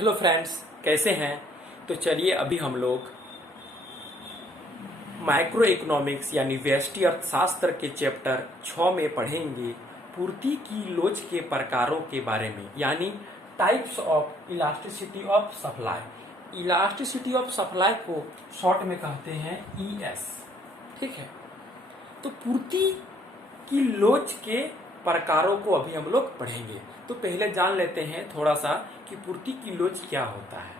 Hello friends, कैसे हैं। तो चलिए अभी हम लोग माइक्रो इकोनॉमिक्स यानी व्यष्टि अर्थशास्त्र के चैप्टर 6 में पढ़ेंगे पूर्ति की लोच के प्रकारों के बारे में, यानी types of elasticity of supply. Elasticity of supply को शॉर्ट में कहते हैं ईएस। ठीक है, तो पूर्ति की लोच के प्रकारों को अभी हम लोग पढ़ेंगे। तो पहले जान लेते हैं थोड़ा सा कि पूर्ति की लोच क्या होता है।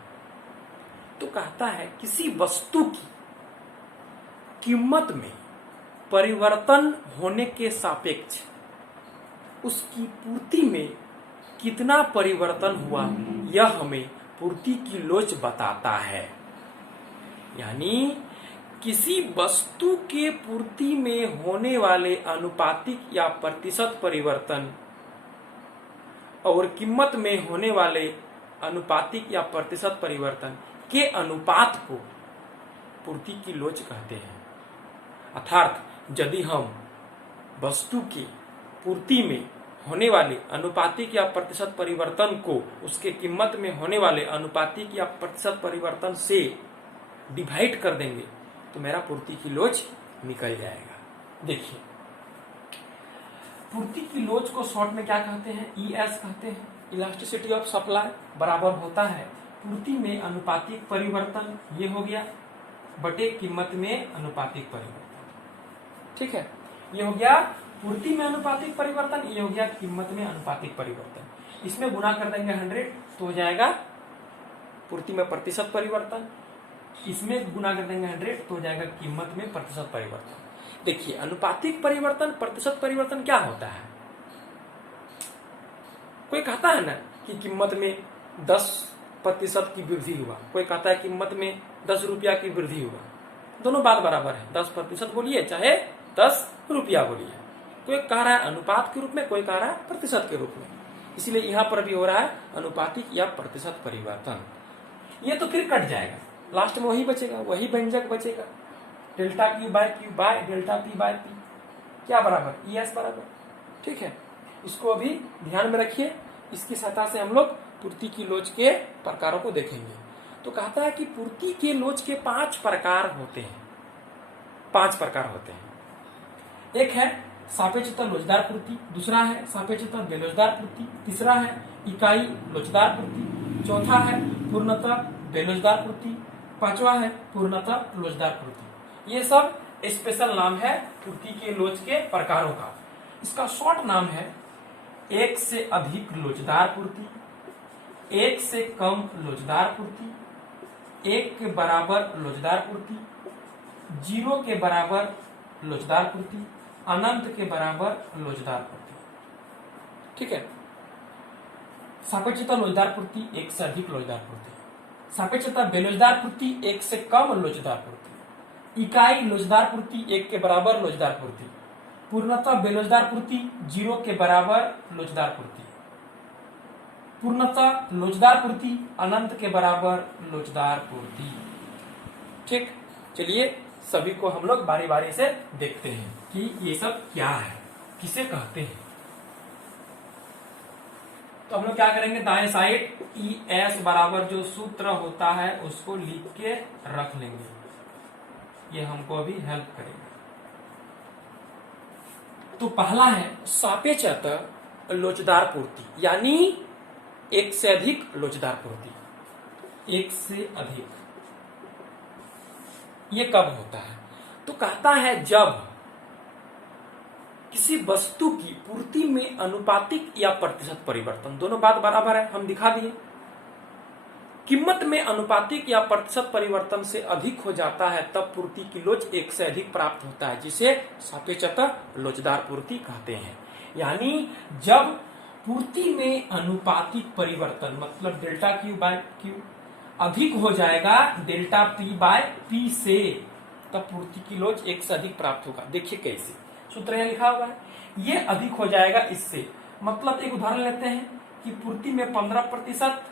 तो कहता है किसी वस्तु की कीमत में परिवर्तन होने के सापेक्ष उसकी पूर्ति में कितना परिवर्तन हुआ, यह हमें पूर्ति की लोच बताता है। यानी किसी वस्तु के पूर्ति में होने वाले अनुपातिक या प्रतिशत परिवर्तन और कीमत में होने वाले अनुपातिक या प्रतिशत परिवर्तन के अनुपात को पूर्ति की लोच कहते हैं। अर्थात यदि हम वस्तु की पूर्ति में होने वाले अनुपातिक या प्रतिशत परिवर्तन को उसके कीमत में होने वाले अनुपातिक या प्रतिशत परिवर्तन से डिवाइड कर देंगे तो मेरा पूर्ति की लोच निकल जाएगा। देखिए, पूर्ति की लोच को शॉर्ट में क्या कहते हैं, ईएस कहते हैं। इलास्टिसिटी ऑफ सप्लाई बराबर होता है पूर्ति में अनुपातिक परिवर्तन, ये हो गया, बटे कीमत में अनुपातिक परिवर्तन। ठीक है, ये हो गया पूर्ति में अनुपातिक परिवर्तन, ये हो गया कीमत में अनुपातिक परिवर्तन। इसमें गुना कर देंगे 100 तो हो जाएगा पूर्ति में प्रतिशत परिवर्तन, इसमें गुना कर देंगे 100 तो हो जाएगा कीमत में प्रतिशत परिवर्तन। देखिए, अनुपातिक परिवर्तन प्रतिशत परिवर्तन क्या होता है। कोई कहता है ना कि कीमत में 10% की वृद्धि हुआ, कोई कहता है कीमत में 10 रुपया की वृद्धि हुआ। दोनों बात बराबर है, 10% बोलिए चाहे 10 रुपया बोलिए। कोई कह रहा है अनुपात के रूप में, कोई कह रहा है प्रतिशत के रूप में। इसलिए यहाँ पर भी हो रहा है अनुपातिक या प्रतिशत परिवर्तन। ये तो फिर कट जाएगा, लास्ट में वही बचेगा, वही व्यंजक बचेगा, delta Q by delta P by P, क्या बराबर, ईएस बराबर। ठीक है, इसको अभी ध्यान में रखिए। इसकी सहायता से हम लोग पूर्ति की लोच के प्रकारों को देखेंगे। तो कहता है कि पूर्ति के लोच के 5 प्रकार होते हैं। 5 प्रकार होते हैं। एक है सापेक्षता लोचदार पूर्ति, दूसरा है सापेक्षता बेलोचदार पूर्ति, तीसरा है इकाई लोचदार पूर्ति, चौथा है पूर्णतः बेलोचदार पूर्ति, पांचवा है पूर्णतः लोचदार पूर्ति। ये सब स्पेशल नाम है पूर्ति के लोच के प्रकारों का। इसका शॉर्ट नाम है एक से अधिक लोचदार पूर्ति, एक से कम लोचदार पूर्ति, एक के बराबर लोचदार पूर्ति, 0 के बराबर लोचदार पूर्ति, अनंत के बराबर लोचदार पूर्ति। ठीक है, सापेक्षता लोचदार पूर्ति एक से अधिक लोचदार पूर्ति, सापेक्षता बेलोचदार पूर्ति एक से कम लोचदार पूर्ति, इकाई लोचदार पूर्ति 1 के बराबर लोचदार पूर्ति, पूर्णतः बेलोचदार पूर्ति 0 के बराबर लोचदार पूर्ति, पूर्णतः लोचदार पूर्ति अनंत के बराबर लोचदार पूर्ति। ठीक, चलिए सभी को हम लोग बारी बारी से देखते हैं कि ये सब क्या है, किसे कहते हैं। तो हम लोग क्या करेंगे, दाएं साइड ईएस बराबर जो सूत्र होता है उसको लिख के रख लेंगे, ये हमको अभी हेल्प करेगा। तो पहला है सापेक्षतः लोचदार पूर्ति, यानी एक से अधिक लोचदार पूर्ति। एक से अधिक ये कब होता है, तो कहता है जब किसी वस्तु की पूर्ति में अनुपातिक या प्रतिशत परिवर्तन, दोनों बात बराबर है, हम दिखा दिए, कीमत में अनुपातिक या प्रतिशत परिवर्तन से अधिक हो जाता है तब पूर्ति की लोच एक से अधिक प्राप्त होता है, जिसे सापेक्षतः लोचदार पूर्ति कहते हैं। यानी जब पूर्ति में अनुपातिक परिवर्तन मतलब डेल्टा क्यू बाय क्यू अधिक हो जाएगा डेल्टा पी बाय पी से, तब पूर्ति की लोच एक से अधिक प्राप्त होगा। देखिए कैसे, सूत्र यहाँ लिखा हुआ है, ये अधिक हो जाएगा इससे। मतलब एक उदाहरण लेते हैं कि पूर्ति में 15%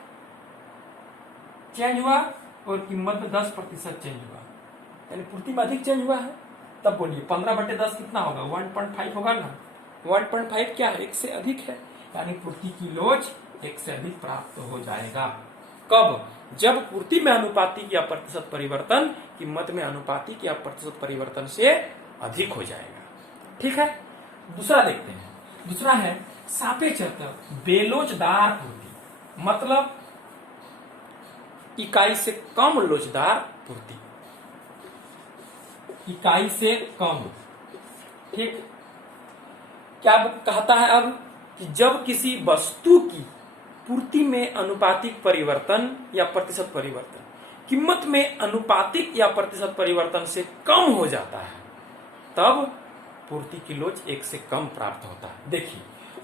चेंज हुआ और कीमत में 10% चेंज हुआ, यानी पूर्ति में अधिक चेंज हुआ है, तब बोलिए 15/10 कितना होगा, 1.5 होगा ना। 1.5 क्या है, एक से अधिक है, यानी पूर्ति की लोच एक से अधिक प्राप्त हो जाएगा। कब? जब पूर्ति में अनुपातिक या प्रतिशत परिवर्तन कीमत में अनुपातिक या प्रतिशत परिवर्तन से अधिक हो जाएगा। ठीक है, दूसरा देखते हैं। दूसरा है सापेक्षतः बेलोचदार पूर्ति, मतलब इकाई से कम लोचदार पूर्ति, इकाई से कम। ठीक, क्या कहता है अब कि जब किसी वस्तु की पूर्ति में अनुपातिक परिवर्तन या प्रतिशत परिवर्तन कीमत में अनुपातिक या प्रतिशत परिवर्तन से कम हो जाता है, तब पूर्ति की लोच 1 से कम प्राप्त होता है। देखिए,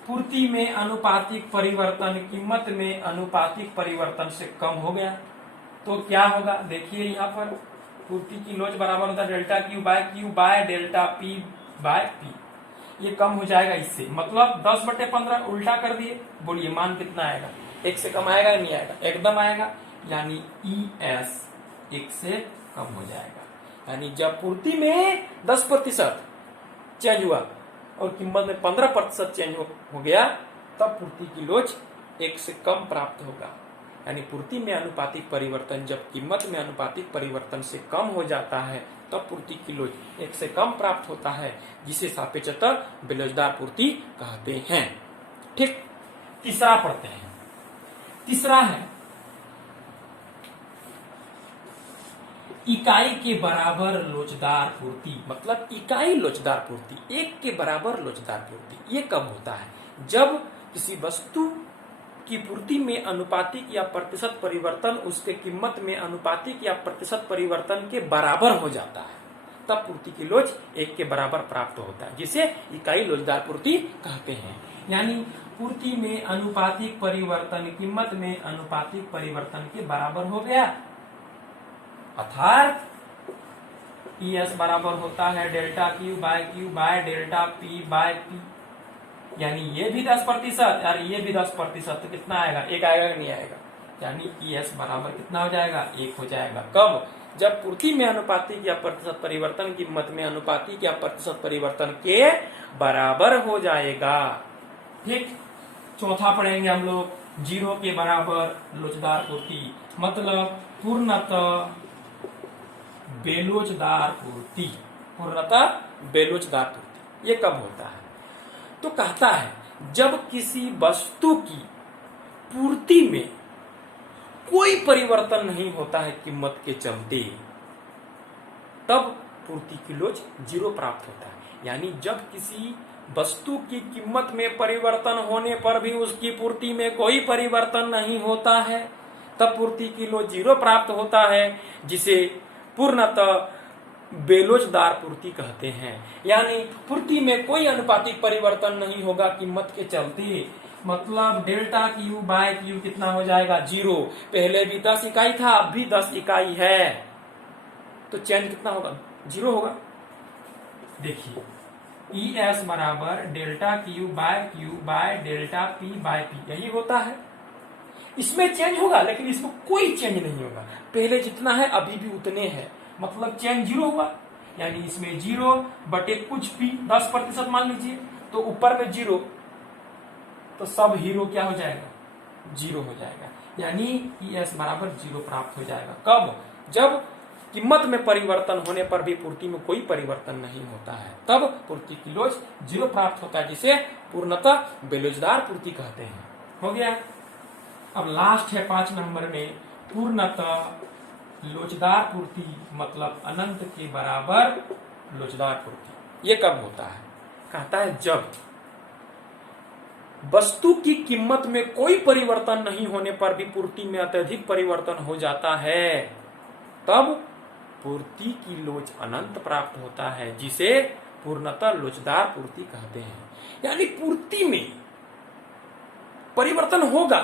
पूर्ति में अनुपातिक परिवर्तन कीमत में अनुपातिक परिवर्तन से कम हो गया तो क्या होगा? देखिए यहाँ पर पूर्ति की लोच बराबर होता है delta Q by delta P by P. ये कम हो जाएगा इससे, मतलब 10/15 उल्टा कर दिए। बोलिए मान कितना आएगा? 1 से कम आएगा? नहीं आएगा, एकदम आएगा, यानी ES 1 से कम हो जाएगा। यानी जब पूर्ति में 10% चेंज हुआ और कीमत में 15% चेंज हो गया, तब पूर्ति की लोच 1 से कम प्राप्त होगा। यानी पूर्ति में अनुपातिक परिवर्तन जब कीमत में अनुपातिक परिवर्तन से कम हो जाता है, तब पूर्ति की लोच 1 से कम प्राप्त होता है, जिसे सापेक्षतः बेलोचदार पूर्ति कहते हैं। ठीक, तीसरा पढ़ते हैं। तीसरा है इकाई के बराबर लोचदार पूर्ति, मतलब इकाई लोचदार पूर्ति, 1 के बराबर लोचदार पूर्ति। ये कब होता है? जब किसी वस्तु की पूर्ति में अनुपातिक या प्रतिशत परिवर्तन उसके कीमत में अनुपातिक या प्रतिशत परिवर्तन के बराबर हो जाता है, तब पूर्ति की लोच 1 के बराबर प्राप्त होता है, जिसे इकाई लोचदार पूर्ति कहते हैं। यानी पूर्ति में अनुपातिक परिवर्तन कीमत में अनुपातिक परिवर्तन के बराबर हो गया, अर्थात ES बराबर होता है delta Q by delta P by P. यानी ये भी 10% और ये भी 10%, तो कितना आएगा? 1 आएगा कि नहीं आएगा? यानी ES बराबर कितना हो जाएगा? 1 हो जाएगा। कब? जब पूर्ति में अनुपातिक या प्रतिशत परिवर्तन कीमत में अनुपातिक या प्रतिशत परिवर्तन के बराबर हो जाएगा। ठीक, चौथा पढ़ेंगे हम लोग, 0 के बराबर लोचदार पूर्ति, मतलब पूर्णतः बेलोचदार पूर्ति। पूर्णतः बेलोचदार पूर्ति ये कब होता है? तो कहता है जब किसी वस्तु की पूर्ति में कोई परिवर्तन नहीं होता है कीमत के चलते, तब पूर्ति की लोच 0 प्राप्त होता है। यानी जब किसी वस्तु की कीमत में परिवर्तन होने पर भी उसकी पूर्ति में कोई परिवर्तन नहीं होता है, तब पूर्ति की लोच 0 प्राप्त होता है, जिसे पूर्णतः बेलोचदार पूर्ति कहते हैं। यानी पूर्ति में कोई अनुपातिक परिवर्तन नहीं होगा कीमत के चलते, मतलब डेल्टा क्यू बाय क्यू कितना हो जाएगा? 0। पहले भी 10 इकाई था, अब भी 10 इकाई है, तो चेंज कितना होगा? 0 होगा। देखिए ES बराबर delta Q by delta P by P, यही होता है। इसमें चेंज होगा, लेकिन इसमें कोई चेंज नहीं होगा, पहले जितना है अभी भी उतने हैं, मतलब चेंज 0 हुआ। यानी इसमें 0 बटे कुछ भी 10% मान लीजिए, तो ऊपर में 0, तो सब हीरो क्या हो जाएगा? 0 हो जाएगा। यानी ES बराबर 0 प्राप्त हो जाएगा। कब? जब कीमत में परिवर्तन होने पर भी पूर्ति में कोई परिवर्तन नहीं होता है, तब पूर्ति की लोच 0 प्राप्त होता है, जिसे पूर्णतः बेलोचदार पूर्ति कहते हैं। हो गया। अब लास्ट है 5 नंबर में, पूर्णतः लोचदार पूर्ति, मतलब अनंत के बराबर लोचदार पूर्ति। ये कब होता है? कहता है जब वस्तु की कीमत में कोई परिवर्तन नहीं होने पर भी पूर्ति में अत्यधिक परिवर्तन हो जाता है, तब पूर्ति की लोच अनंत प्राप्त होता है, जिसे पूर्णतः लोचदार पूर्ति कहते हैं। यानी पूर्ति में परिवर्तन होगा,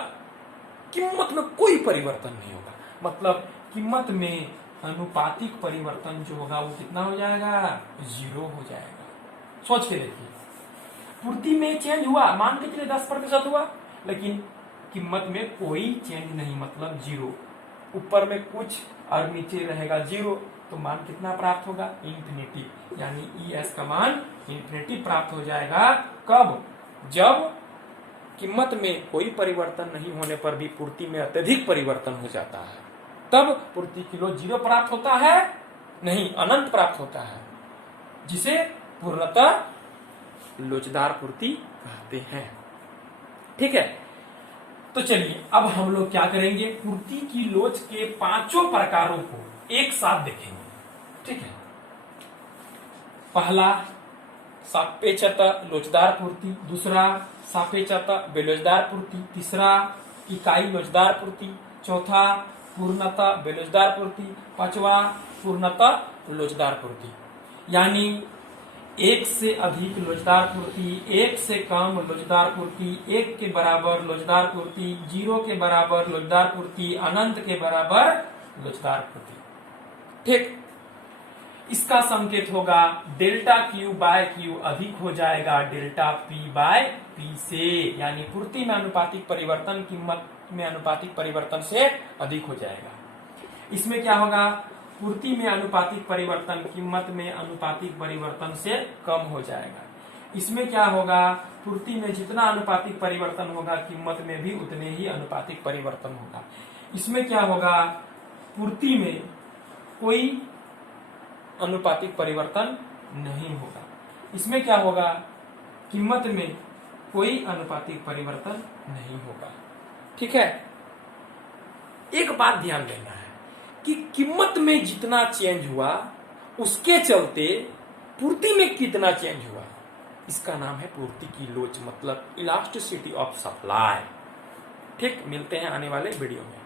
कीमत में कोई परिवर्तन नहीं होगा, मतलब कीमत में अनुपातिक परिवर्तन जो होगा वो कितना हो जाएगा? 0 हो जाएगा। सोच के देखिए, पूर्ति में चेंज हुआ, मान के चलिए 10% हुआ, लेकिन कीमत में कोई चेंज नहीं, मतलब 0। ऊपर में कुछ और नीचे रहेगा 0, तो मान कितना प्राप्त होगा? इंफिनिटी। यानी ES का मान इंफिनिटी प्राप्त हो जाएगा। कब? जब कीमत में कोई परिवर्तन नहीं होने पर भी पूर्ति में अत्यधिक परिवर्तन हो जाता है, तब पूर्ति की लोच 0 प्राप्त होता है, नहीं अनंत प्राप्त होता है, जिसे पूर्णतः लोचदार पूर्ति कहते हैं। ठीक है, तो चलिए अब हम लोग क्या करेंगे, पूर्ति की लोच के 5 प्रकारों को एक साथ देखेंगे। ठीक है, पहला सापेक्षतः लोचदार पूर्ति, दूसरा सापेक्षतः बेलोचदार पूर्ति, तीसरा इकाई लोचदार पूर्ति, चौथा पूर्णतः बेलोचदार पूर्ति, पांचवा पूर्णतः लोचदार पूर्ति। यानी 1 से अधिक लोचदार पूर्ति, 1 से कम लोचदार पूर्ति, 1 के बराबर लोचदार पूर्ति, 0 के बराबर लोचदार पूर्ति, अनंत के बराबर लोचदार पूर्ति। ठीक, इसका संकेत होगा डेल्टा Q बाय Q अधिक हो जाएगा डेल्टा P बाय P से, यानी पूर्ति में अनुपातिक परिवर्तन कीमत में अनुपातिक परिवर्तन से अधिक हो जाएगा। इसमें क्या होगा, पूर्ति में अनुपातिक परिवर्तन कीमत में अनुपातिक परिवर्तन से कम हो जाएगा। इसमें क्या होगा, पूर्ति में जितना अनुपातिक परिवर्तन होगा कीमत में भी उतने ही अनुपातिक परिवर्तन होगा। इसमें क्या होगा, पूर्ति में कोई अनुपातिक परिवर्तन नहीं होगा। इसमें क्या होगा, कीमत में कोई अनुपातिक परिवर्तन नहीं होगा। ठीक है, एक बात ध्यान देना है कि कीमत में जितना चेंज हुआ उसके चलते पूर्ति में कितना चेंज हुआ, इसका नाम है पूर्ति की लोच, मतलब इलास्टिसिटी ऑफ सप्लाई। ठीक, मिलते हैं आने वाले वीडियो में।